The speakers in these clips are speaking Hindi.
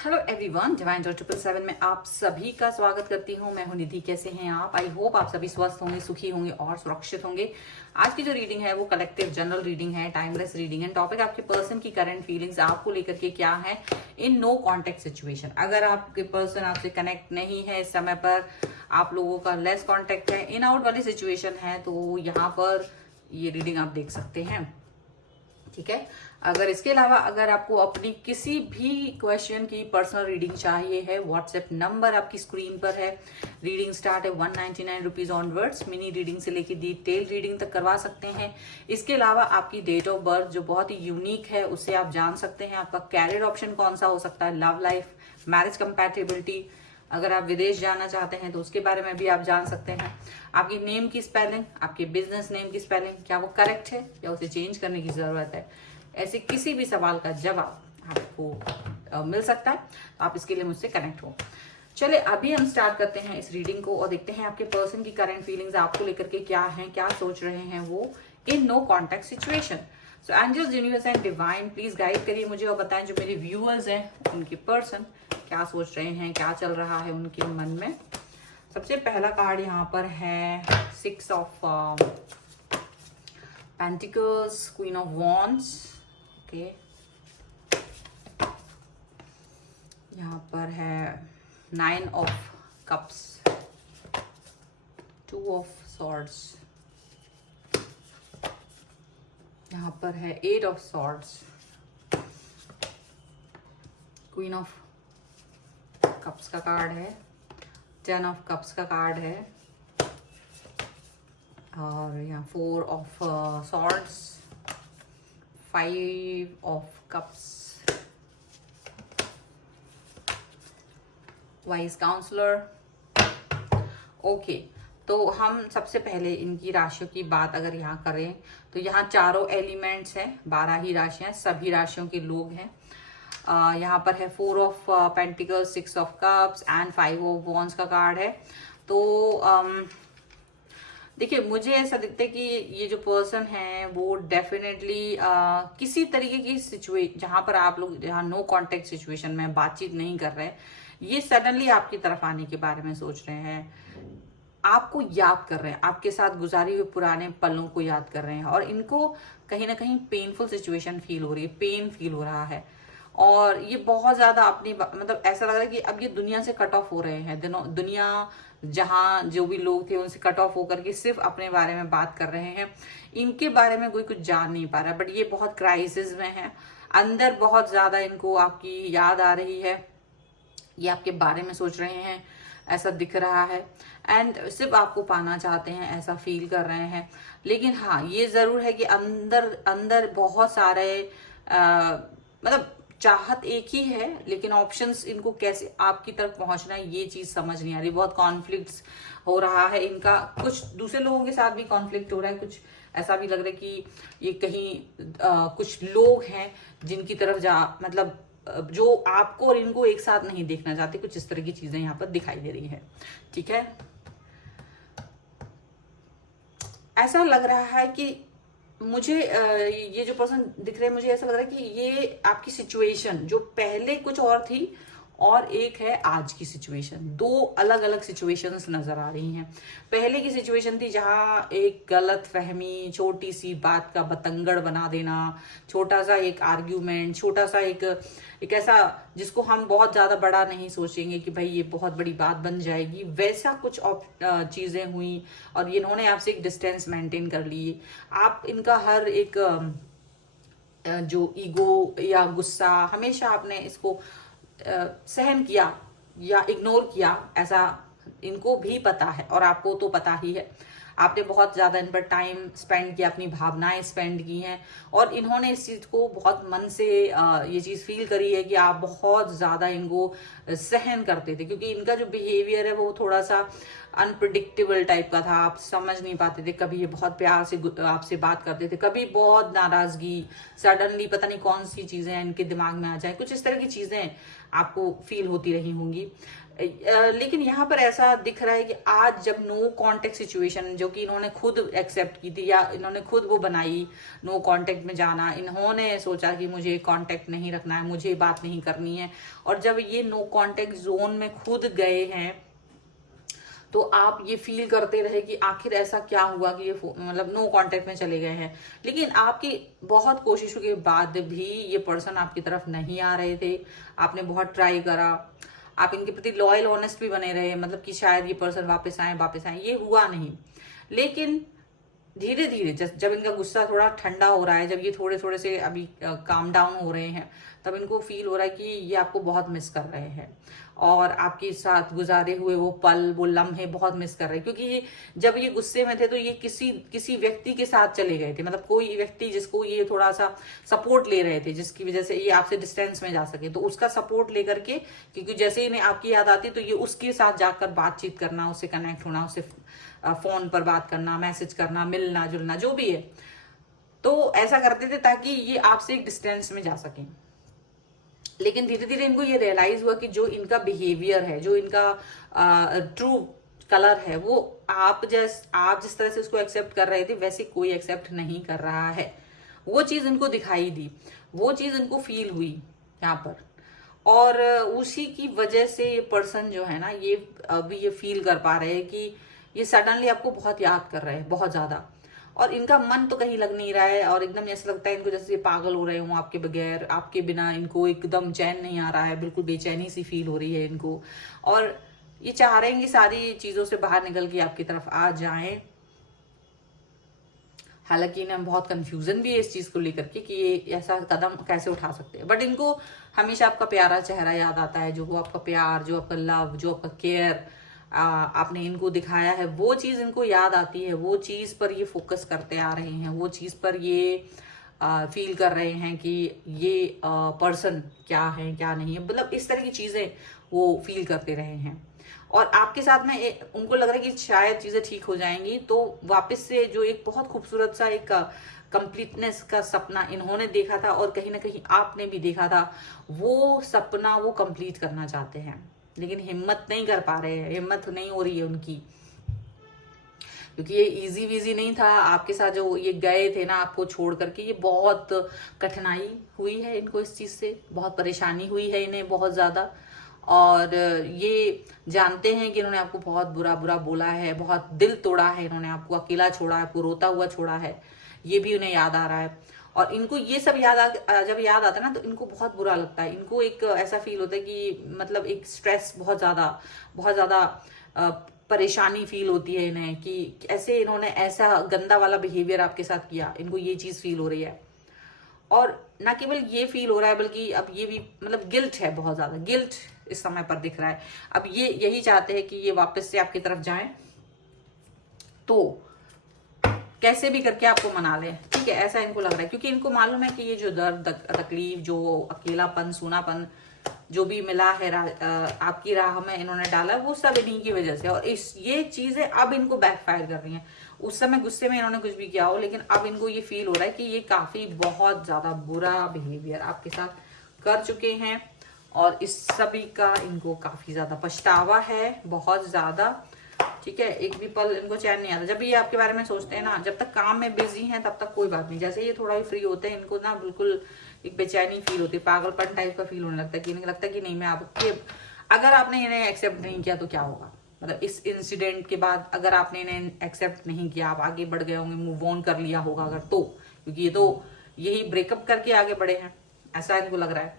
हेलो एवरीवन, डिवाइन 777 में आप सभी का स्वागत करती हूँ। मैं हूँ निधि। कैसे हैं आप? आई होप आप सभी स्वस्थ होंगे, सुखी होंगे और सुरक्षित होंगे। आज की जो रीडिंग है वो कलेक्टिव जनरल रीडिंग है, टाइमलेस रीडिंग है। टॉपिक आपके पर्सन की करंट फीलिंग्स आपको लेकर के क्या है इन नो कॉन्टेक्ट सिचुएशन। अगर आपके पर्सन आपसे कनेक्ट नहीं है इस समय पर, आप लोगों का लेस कॉन्टेक्ट है, इन आउट वाली सिचुएशन है, तो यहाँ पर ये रीडिंग आप देख सकते हैं। ठीक है। अगर इसके अलावा अगर आपको अपनी किसी भी क्वेश्चन की पर्सनल रीडिंग चाहिए है, व्हाट्सएप नंबर आपकी स्क्रीन पर है। रीडिंग स्टार्ट है 199 रुपीज ऑनवर्ड्स। मिनी रीडिंग से लेकर डिटेल रीडिंग तक करवा सकते हैं। इसके अलावा आपकी डेट ऑफ बर्थ जो बहुत ही यूनिक है उससे आप जान सकते हैं। आपका कैरियर ऑप्शन कौन सा हो सकता है, लव लाइफ, मैरिज कंपैटिबिलिटी, अगर आप विदेश जाना चाहते हैं तो उसके बारे में भी आप जान सकते हैं। आपकी नेम की स्पेलिंग, आपके बिजनेस नेम की स्पेलिंग, क्या वो करेक्ट है या उसे चेंज करने की जरूरत है, ऐसे किसी भी सवाल का जवाब आपको मिल सकता है। तो आप इसके लिए मुझसे कनेक्ट हो। चलिए अभी हम स्टार्ट करते हैं इस रीडिंग को और देखते हैं आपके पर्सन की करंट फीलिंग्स आपको लेकर के क्या हैं, क्या सोच रहे हैं वो in no contact situation. So angels, universe and divine please guide करिए मुझे और बताएं जो मेरे व्यूअर्स हैं उनके पर्सन क्या सोच रहे हैं, क्या चल रहा है उनके मन में। सबसे पहला कार्ड यहाँ पर है 6 of pentacles, queen of wands. Okay, यहाँ पर है 9 ऑफ कप्स, 2 ऑफ सॉर्ड्स, यहाँ पर है 8 of swords, queen of cups का कार्ड है, 10 ऑफ कप्स का कार्ड है और यहाँ 4 of swords, 5 of cups, wise counsellor. Okay, तो हम सबसे पहले इनकी राशियों की बात अगर यहाँ करें तो यहाँ चारों एलिमेंट्स हैं, 12 ही राशियां, सभी राशियों के लोग हैं। यहाँ पर है 4 of pentacles, 6 of cups and 5 of wands का कार्ड है। तो देखिए मुझे ऐसा दिखता है कि ये जो पर्सन है वो डेफिनेटली किसी तरीके की सिचुएशन जहां पर आप लोग जहां नो कांटेक्ट सिचुएशन में बातचीत नहीं कर रहे, ये सडनली आपकी तरफ आने के बारे में सोच रहे हैं, आपको याद कर रहे हैं, आपके साथ गुजारी हुए पुराने पलों को याद कर रहे हैं और इनको कहीं ना कहीं पेनफुल सिचुएशन फील हो रही है, पेन फील हो रहा है और ये बहुत ज्यादा अपनी मतलब ऐसा लग रहा है कि अब ये दुनिया से कट ऑफ हो रहे हैं। दुनिया जहां जो भी लोग थे उनसे कट ऑफ होकर के सिर्फ अपने बारे में बात कर रहे हैं। इनके बारे में कोई कुछ जान नहीं पा रहा, बट ये बहुत क्राइसिस में है। अंदर बहुत ज्यादा इनको आपकी याद आ रही है, ये आपके बारे में सोच रहे हैं, ऐसा दिख रहा है एंड सिर्फ आपको पाना चाहते हैं, ऐसा फील कर रहे हैं। लेकिन हाँ, ये जरूर है कि अंदर अंदर बहुत सारे मतलब चाहत एक ही है, लेकिन ऑप्शंस इनको कैसे आपकी तरफ पहुंचना है ये चीज समझ नहीं आ रही। बहुत कॉन्फ्लिक्ट्स हो रहा है इनका, कुछ दूसरे लोगों के साथ भी कॉन्फ्लिक्ट हो रहा है, कुछ ऐसा भी लग रहा है कि ये कहीं कुछ लोग हैं जिनकी तरफ मतलब जो आपको और इनको एक साथ नहीं देखना चाहते। कुछ इस तरह की चीजें यहाँ पर दिखाई दे रही है। ठीक है, ऐसा लग रहा है कि मुझे ये जो पर्सन दिख रहे हैं, मुझे ऐसा लग रहा है कि ये आपकी सिचुएशन जो पहले कुछ और थी और एक है आज की सिचुएशन, दो अलग अलग सिचुएशंस नजर आ रही हैं। पहले की सिचुएशन थी जहां एक गलत फहमी, छोटी सी बात का बतंगड़ बना देना, छोटा सा एक आर्ग्यूमेंट, छोटा सा एक ऐसा जिसको हम बहुत ज्यादा बड़ा नहीं सोचेंगे कि भाई ये बहुत बड़ी बात बन जाएगी, वैसा कुछ चीजें हुई और इन्होंने आपसे एक डिस्टेंस मेंटेन कर ली। आप इनका हर एक जो ईगो या गुस्सा हमेशा आपने इसको सहन किया या इग्नोर किया, ऐसा इनको भी पता है और आपको तो पता ही है। आपने बहुत ज्यादा इन पर टाइम स्पेंड किया, अपनी भावनाएं स्पेंड की हैं और इन्होंने इस चीज को बहुत मन से ये चीज फील करी है कि आप बहुत ज्यादा इनको सहन करते थे, क्योंकि इनका जो बिहेवियर है वो थोड़ा सा अनप्रिडिक्टेबल टाइप का था, आप समझ नहीं पाते थे, कभी ये बहुत प्यार से आपसे बात करते थे, कभी बहुत नाराजगी, सडनली पता नहीं कौन सी चीजें इनके दिमाग में आ जाए, कुछ इस तरह की चीजें आपको फील होती रही होंगी। लेकिन यहाँ पर ऐसा दिख रहा है कि आज जब नो कांटेक्ट सिचुएशन जो कि इन्होंने खुद एक्सेप्ट की थी या इन्होंने खुद वो बनाई, नो कांटेक्ट में जाना, इन्होंने सोचा कि मुझे कांटेक्ट नहीं रखना है, मुझे बात नहीं करनी है, और जब ये नो कांटेक्ट जोन में खुद गए हैं तो आप ये फील करते रहे कि आखिर ऐसा क्या हुआ कि ये मतलब नो कांटेक्ट में चले गए हैं। लेकिन आपकी बहुत कोशिशों के बाद भी ये पर्सन आपकी तरफ नहीं आ रहे थे, आपने बहुत ट्राई करा, आप इनके प्रति लॉयल ऑनेस्ट भी बने रहे, मतलब कि शायद ये पर्सन वापस आए, ये हुआ नहीं। लेकिन धीरे धीरे जब इनका गुस्सा थोड़ा ठंडा हो रहा है, जब ये थोड़े थोड़े से अभी काम डाउन हो रहे हैं, तब इनको फील हो रहा है कि ये आपको बहुत मिस कर रहे हैं और आपके साथ गुजारे हुए वो पल, वो लम्हे बहुत मिस कर रहे हैं। क्योंकि ये जब ये गुस्से में थे तो ये किसी व्यक्ति के साथ चले गए थे, मतलब कोई व्यक्ति जिसको ये थोड़ा सा सपोर्ट ले रहे थे, जिसकी वजह से ये आपसे डिस्टेंस में जा सके, तो उसका सपोर्ट लेकर के, क्योंकि जैसे इन्हें आपकी याद आती तो ये उसके साथ जाकर बातचीत करना, उससे कनेक्ट होना, उससे फोन पर बात करना, मैसेज करना, मिलना जुलना जो भी है, तो ऐसा करते थे ताकि ये आपसे एक डिस्टेंस में जा सकें। लेकिन धीरे धीरे इनको ये रियलाइज हुआ कि जो इनका बिहेवियर है, जो इनका ट्रू कलर है, वो आप जिस तरह से उसको एक्सेप्ट कर रहे थे वैसे कोई एक्सेप्ट नहीं कर रहा है। वो चीज इनको दिखाई दी, वो चीज इनको फील हुई यहाँ पर, और उसी की वजह से ये पर्सन जो है ना, ये अभी ये फील कर पा रहे हैं कि ये सडनली आपको बहुत याद कर रहे हैं, बहुत ज्यादा, और इनका मन तो कहीं लग नहीं रहा है, और एकदम ऐसा लगता है इनको जैसे ये पागल हो रहे हों आपके बगैर, आपके बिना इनको एकदम चैन नहीं आ रहा है, बिल्कुल बेचैनी सी फील हो रही है इनको, और ये चाह रहे हैं कि सारी चीजों से बाहर निकल के आपकी तरफ आ जाएं। हालांकि इन्हें बहुत कंफ्यूजन भी है इस चीज को लेकर के कि ये ऐसा कदम कैसे उठा सकते हैं, बट इनको हमेशा आपका प्यारा चेहरा याद आता है, जो वो आपका प्यार, जो आपका लव, जो आपका केयर आपने इनको दिखाया है, वो चीज इनको याद आती है, वो चीज पर ये फोकस करते आ रहे हैं, वो चीज पर ये फील कर रहे हैं कि ये पर्सन क्या है क्या नहीं है, मतलब इस तरह की चीजें वो फील करते रहे हैं। और आपके साथ में उनको लग रहा है कि शायद चीजें ठीक हो जाएंगी, तो वापस से जो एक बहुत खूबसूरत सा एक कंप्लीटनेस का सपना इन्होंने देखा था और कहीं ना कहीं आपने भी देखा था, वो सपना वो कंप्लीट करना चाहते हैं, लेकिन हिम्मत नहीं कर पा रहे हैं, हिम्मत नहीं हो रही है उनकी, क्योंकि ये इजी वीजी नहीं था। आपके साथ जो ये गए थे ना आपको छोड़ करके, ये बहुत कठिनाई हुई है इनको, इस चीज से बहुत परेशानी हुई है इन्हें बहुत ज्यादा, और ये जानते हैं कि इन्होंने आपको बहुत बुरा बुरा बोला है, बहुत दिल तोड़ा है, इन्होंने आपको अकेला छोड़ा, आपको रोता हुआ छोड़ा है, ये भी उन्हें याद आ रहा है। और इनको ये सब जब याद आता है ना तो इनको बहुत बुरा लगता है, इनको एक ऐसा फील होता है कि मतलब एक स्ट्रेस, बहुत ज्यादा परेशानी फील होती है इन्हें कि ऐसे इन्होंने ऐसा गंदा वाला बिहेवियर आपके साथ किया, इनको ये चीज फील हो रही है। और ना केवल ये फील हो रहा है बल्कि अब ये भी मतलब गिल्ट है, बहुत ज्यादा गिल्ट इस समय पर दिख रहा है। अब ये यही चाहते हैं कि ये वापस से आपकी तरफ जाएं, तो कैसे भी करके आपको मना लें, ठीक है, ऐसा इनको लग रहा है, क्योंकि इनको मालूम है कि ये जो दर्द, तकलीफ, जो अकेलापन, सूनापन जो भी मिला है आपकी राह में इन्होंने डाला, वो सब इन्हीं की वजह से, और ये चीजें अब इनको बैकफायर कर रही हैं। उस समय गुस्से में इन्होंने कुछ भी किया हो, लेकिन अब इनको ये फील हो रहा है कि ये काफी बहुत ज्यादा बुरा बिहेवियर आपके साथ कर चुके हैं, और इस सभी का इनको काफी ज्यादा पछतावा है, बहुत ज्यादा, ठीक है। एक भी पल इनको चैन नहीं आता जब ये आपके बारे में सोचते हैं ना, जब तक काम में बिजी हैं तब तक कोई बात नहीं, जैसे ये थोड़ा भी फ्री होते हैं इनको ना बिल्कुल एक बेचैनी फील होती है, पागलपन टाइप का फील होने लगता है कि इन्हें लगता है कि नहीं, मैं आपके, अगर आपने इन्हें एक्सेप्ट नहीं किया तो क्या होगा, मतलब इस इंसिडेंट के बाद अगर आपने इन्हें एक्सेप्ट नहीं किया, आप आगे बढ़ गए होंगे, मूव ऑन कर लिया होगा अगर, तो क्योंकि ये तो यही ब्रेकअप करके आगे बढ़े हैं, ऐसा इनको लग रहा है।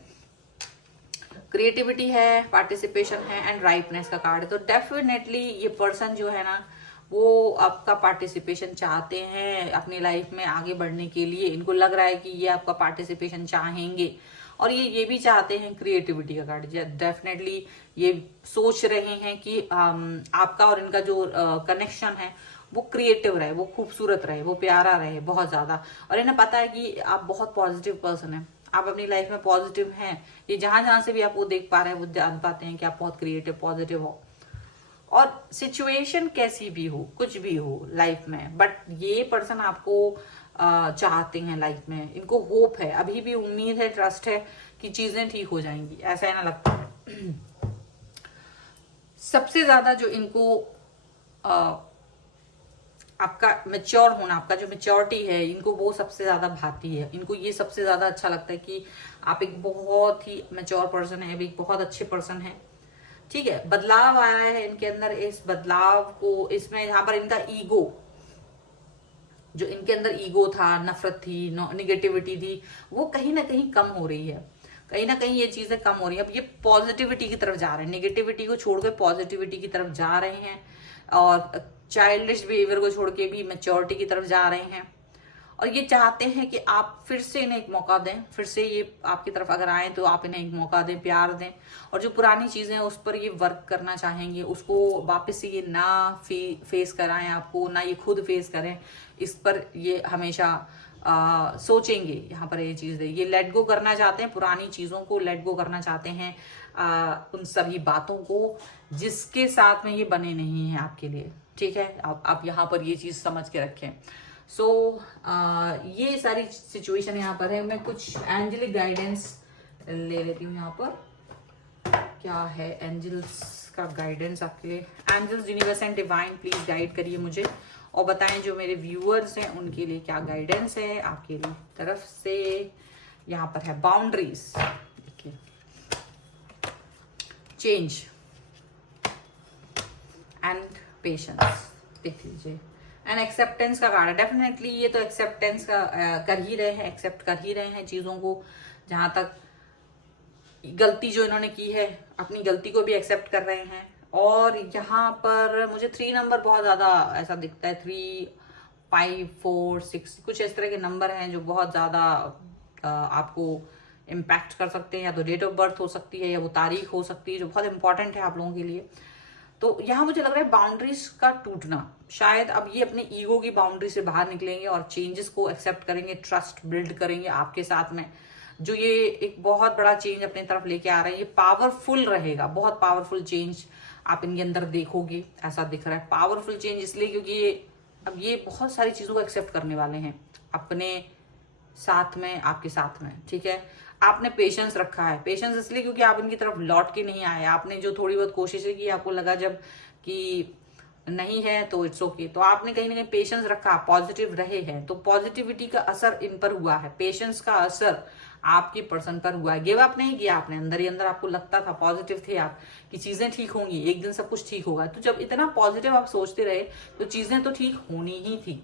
क्रिएटिविटी है, पार्टिसिपेशन है, एंड राइपनेस का कार्ड है, तो डेफिनेटली ये पर्सन जो है ना वो आपका पार्टिसिपेशन चाहते हैं अपनी लाइफ में आगे बढ़ने के लिए। इनको लग रहा है कि ये आपका पार्टिसिपेशन चाहेंगे, और ये भी चाहते हैं क्रिएटिविटी का कार्ड। डेफिनेटली ये सोच रहे हैं कि आपका और इनका जो कनेक्शन है वो क्रिएटिव रहे, वो खूबसूरत रहे, वो प्यारा रहे बहुत ज्यादा, और इन्हें पता है कि आप बहुत पॉजिटिव पर्सन है, आप अपनी लाइफ में पॉजिटिव हैं। ये जहां जहां से भी आप वो देख पा रहे हैं वो जान पाते हैं कि आप बहुत क्रिएटिव, पॉजिटिव हो, और सिचुएशन कैसी भी हो, कुछ भी हो लाइफ में, बट ये पर्सन आपको चाहते हैं लाइफ में, इनको होप है, अभी भी उम्मीद है, ट्रस्ट है कि चीजें ठीक हो जाएंगी, ऐसा है ना लगता है। सबसे ज्यादा जो इनको आपका मेच्योर होना, आपका जो मेच्योरिटी है, इनको वो सबसे ज्यादा भाती है। इनको ये सबसे ज्यादा अच्छा लगता है कि आप एक बहुत ही मेच्योर पर्सन है, एक बहुत अच्छे पर्सन है, ठीक है। बदलाव आ रहा है इनके अंदर, इस बदलाव को, इसमें यहाँ पर इनका ईगो, जो इनके अंदर ईगो था, नफरत थी, निगेटिविटी थी, वो कहीं ना कहीं कम हो रही है, कहीं ना कहीं ये चीजें कम हो रही है। अब ये पॉजिटिविटी की तरफ जा रहे हैं, निगेटिविटी को छोड़कर पॉजिटिविटी की तरफ जा रहे हैं, और चाइल्डिश बिहेवियर को छोड़ के भी मैच्योरिटी की तरफ जा रहे हैं। और ये चाहते हैं कि आप फिर से इन्हें एक मौका दें, फिर से ये आपकी तरफ अगर आए तो आप इन्हें एक मौका दें, प्यार दें, और जो पुरानी चीजें हैं उस पर ये वर्क करना चाहेंगे, उसको वापस से ये ना फेस कराएं आपको, ना ये खुद फेस करें, इस पर ये हमेशा सोचेंगे। यहाँ पर ये चीज है, ये लेट गो करना चाहते हैं, पुरानी चीजों को लेट गो करना चाहते हैं, उन सभी बातों को जिसके साथ में ये बने नहीं हैं आपके लिए, ठीक है। आप यहाँ पर ये चीज समझ के रखें। सो ये सारी सिचुएशन यहाँ पर है। मैं कुछ एंजेलिक गाइडेंस ले लेती हूँ। यहाँ पर क्या है एंजल्स का गाइडेंस आपके लिए। Angels, universe and divine, please guide करिए मुझे और बताएं जो मेरे व्यूअर्स हैं उनके लिए क्या गाइडेंस है आपके लिए तरफ से। यहाँ पर है बाउंड्रीज, देखिए, चेंज एंड पेशेंस, देख लीजिए, एंड एक्सेप्टेंस का कार्ड है। डेफिनेटली ये तो एक्सेप्टेंस का कर ही रहे हैं, एक्सेप्ट कर ही रहे हैं चीजों को। जहां तक गलती जो इन्होंने की है, अपनी गलती को भी एक्सेप्ट कर रहे हैं। और यहाँ पर मुझे 3 नंबर बहुत ज्यादा ऐसा दिखता है, 3, 5, 4, 6, कुछ इस तरह के नंबर हैं जो बहुत ज्यादा आपको इम्पैक्ट कर सकते हैं। या तो डेट ऑफ बर्थ हो सकती है, या वो तारीख हो सकती है जो बहुत इंपॉर्टेंट है आप लोगों के लिए। तो यहाँ मुझे लग रहा है बाउंड्रीज का टूटना, शायद अब ये अपने ईगो की बाउंड्री से बाहर निकलेंगे और चेंजेस को एक्सेप्ट करेंगे, ट्रस्ट बिल्ड करेंगे आपके साथ में। जो ये एक बहुत बड़ा चेंज अपनी तरफ लेके आ रहे हैं, ये पावरफुल रहेगा, बहुत पावरफुल चेंज आप इनके अंदर देखोगे, ऐसा दिख रहा है। पावरफुल चेंज इसलिए क्योंकि अब ये बहुत सारी चीजों को एक्सेप्ट करने वाले हैं अपने साथ में, आपके साथ में, ठीक है। आपने पेशेंस रखा है, पेशेंस इसलिए क्योंकि आप इनकी तरफ लौट के नहीं आए। आपने जो थोड़ी बहुत कोशिशें की, आपको लगा जब कि नहीं है तो इट्स ओके, तो आपने कहीं ना कहीं पेशेंस रखा, पॉजिटिव रहे हैं, तो पॉजिटिविटी का असर इन पर हुआ है, पेशेंस का असर आपके पर्सन पर हुआ है। गिव अप नहीं किया आपने, अंदर ही अंदर आपको लगता था, पॉजिटिव थे आप कि चीजें ठीक होंगी, एक दिन सब कुछ ठीक होगा। तो जब इतना पॉजिटिव आप सोचते रहे तो चीजें तो ठीक होनी ही थी,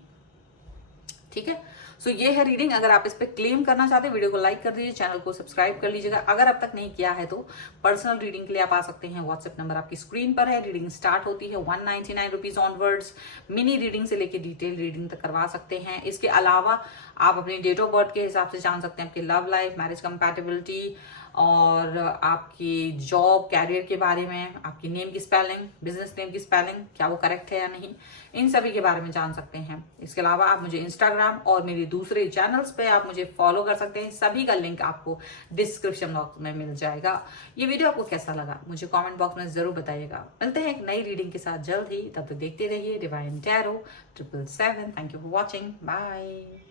ठीक है। सो ये है रीडिंग। अगर आप इस पे क्लेम करना चाहते हैं, वीडियो को लाइक कर दीजिए, चैनल को सब्सक्राइब कर लीजिएगा। अगर अब तक नहीं किया है तो पर्सनल रीडिंग के लिए आप आ सकते हैं, व्हाट्सएप नंबर आपकी स्क्रीन पर है। रीडिंग स्टार्ट होती है 199 रुपीज ऑनवर्ड्स। मिनी रीडिंग से लेके डिटेल रीडिंग तक करवा सकते हैं। इसके अलावा आप अपनी डेट ऑफ बर्थ के हिसाब से जान सकते हैं आपके लव लाइफ, मैरिज कंपैटिबिलिटी, और आपकी जॉब, कैरियर के बारे में, आपकी नेम की स्पेलिंग, बिजनेस नेम की स्पेलिंग क्या वो करेक्ट है या नहीं, इन सभी के बारे में जान सकते हैं। इसके अलावा आप मुझे इंस्टाग्राम और मेरे दूसरे चैनल्स पे आप मुझे फॉलो कर सकते हैं, सभी का लिंक आपको डिस्क्रिप्शन बॉक्स में मिल जाएगा। ये वीडियो आपको कैसा लगा मुझे कमेंट बॉक्स में जरूर बताइएगा। मिलते हैं एक नई रीडिंग के साथ जल्द ही, तब तक देखते रहिए divine tarot 777। Thank you for watching, bye.